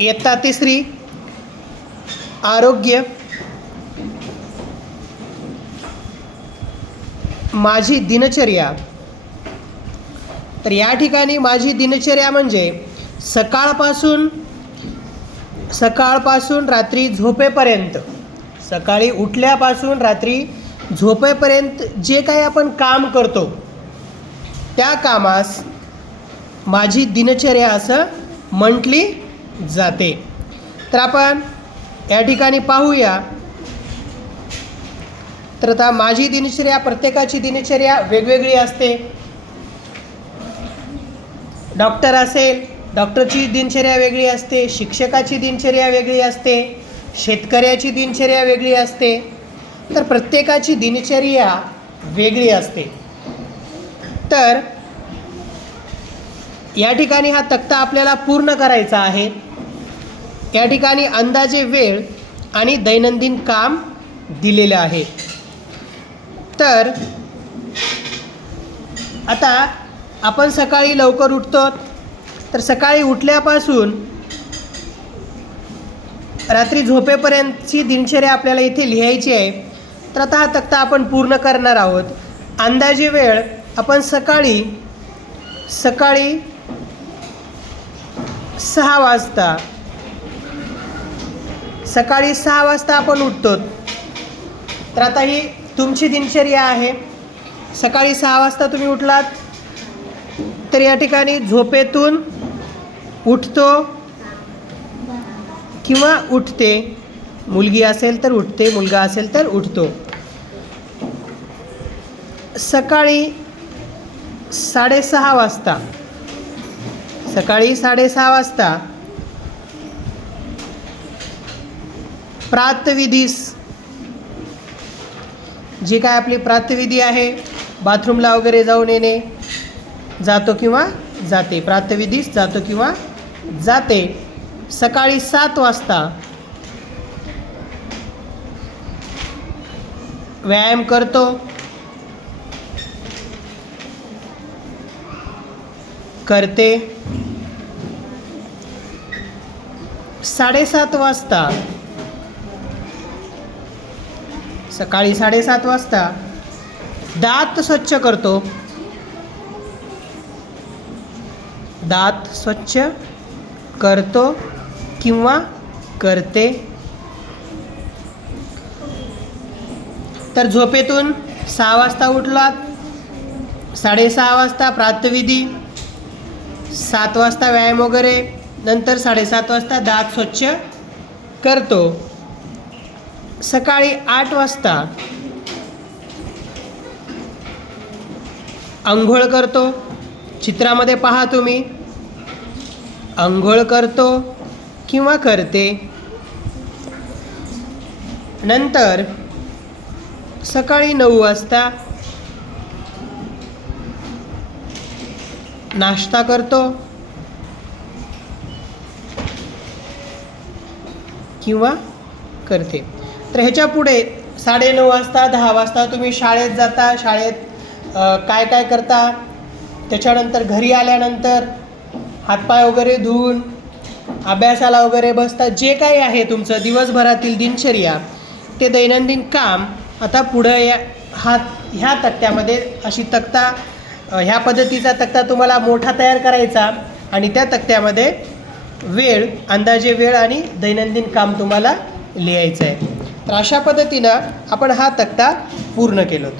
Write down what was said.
इयत्ता तिसरी आरोग्य. माझी दिनचर्या. तर या ठिकाणी माझी दिनचर्या म्हणजे सकाळपासून सकाळपासून रात्री झोपेपर्यंत सकाळी उठल्यापासून रात्री झोपेपर्यंत जे काही आपण काम करतो त्या कामास माझी दिनचर्या असं म्हटली जाते. तर आपण या ठिकाणी पाहूया. तर आता माझी दिनचर्या प्रत्येकाची दिनचर्या वेगवेगळी असते. डॉक्टर असेल डॉक्टरची दिनचर्या वेगळी असते शिक्षकाची दिनचर्या वेगळी असते शेतकऱ्याची दिनचर्या वेगळी असते. तर प्रत्येकाची दिनचर्या वेगळी असते. तर या ठिकाणी हा तक्ता आपल्याला पूर्ण करायचा आहे. या ठिकाणी अंदाजे वेळ आणि दैनंदिन काम दिलेलं आहे. तर आता आपण सकाळी लवकर उठतो. तर सकाळी उठल्यापासून रात्री झोपेपर्यंतची दिनचर्या आपल्याला इथे लिहायची आहे. तर आता हा तक्ता आपण पूर्ण करणार आहोत. अंदाजे वेळ आपण सकाळी सकाळी सहा वाजता. सकाळी सहा वाजता आपण उठतो. तर आता ही तुमची दिनचर्या आहे. सकाळी सहा वाजता तुम्ही उठलात तर या ठिकाणी झोपेतून उठतो किंवा उठते. मुलगी असेल तर उठते मुलगा असेल तर उठतो. सकाळी साडेसहा वाजता. सकाळी साडेसहा वाजता. प्रातविधीस. जी काय आपली प्रातविधी आहे बाथरूमला वगैरे जाऊन येणे जातो किंवा जाते. प्रातविधीस जातो किंवा जाते. सकाळी सात वाजता. व्यायाम करतो. करते. साडेसात वाजता. सकाळी साडेसात वाजता दात स्वच्छ करतो. दात स्वच्छ करतो किंवा करते. तर झोपेतून सहा वाजता उठलात. साडेसहा वाजता प्रातविधी. सात वाजता व्यायाम वगैरे नंतर साडेसात वाजता दात स्वच्छ करतो. सकाळी आठ वाजता आंघोळ करतो. चित्रामध्ये पहा तुम्ही. आंघोळ करतो किंवा करते. नंतर सकाळी नऊ वाजता नाश्ता करतो. किंवा करते. तर ह्याच्या पुढे साडेनऊ वाजता दहा वाजता तुम्ही शाळेत जाता. शाळेत काय काय करता? त्याच्यानंतर घरी आल्यानंतर हातपाय वगैरे धुवून अभ्यासाला वगैरे बसता. जे काही आहे तुमचं दिवसभरातील दिनचर्या ते दैनंदिन काम. आता पुढं या हा ह्या तक्त्यामध्ये अशी तक्ता ह्या पद्धतीचा तक्ता तुम्हाला मोठा तयार करायचा आणि त्या तक्त्यामध्ये वेळ अंदाजे वेळ आणि दैनंदिन काम तुम्हाला लिहायचं आहे तर अशा पद्धतीनं आपण हा तक्ता पूर्ण केलो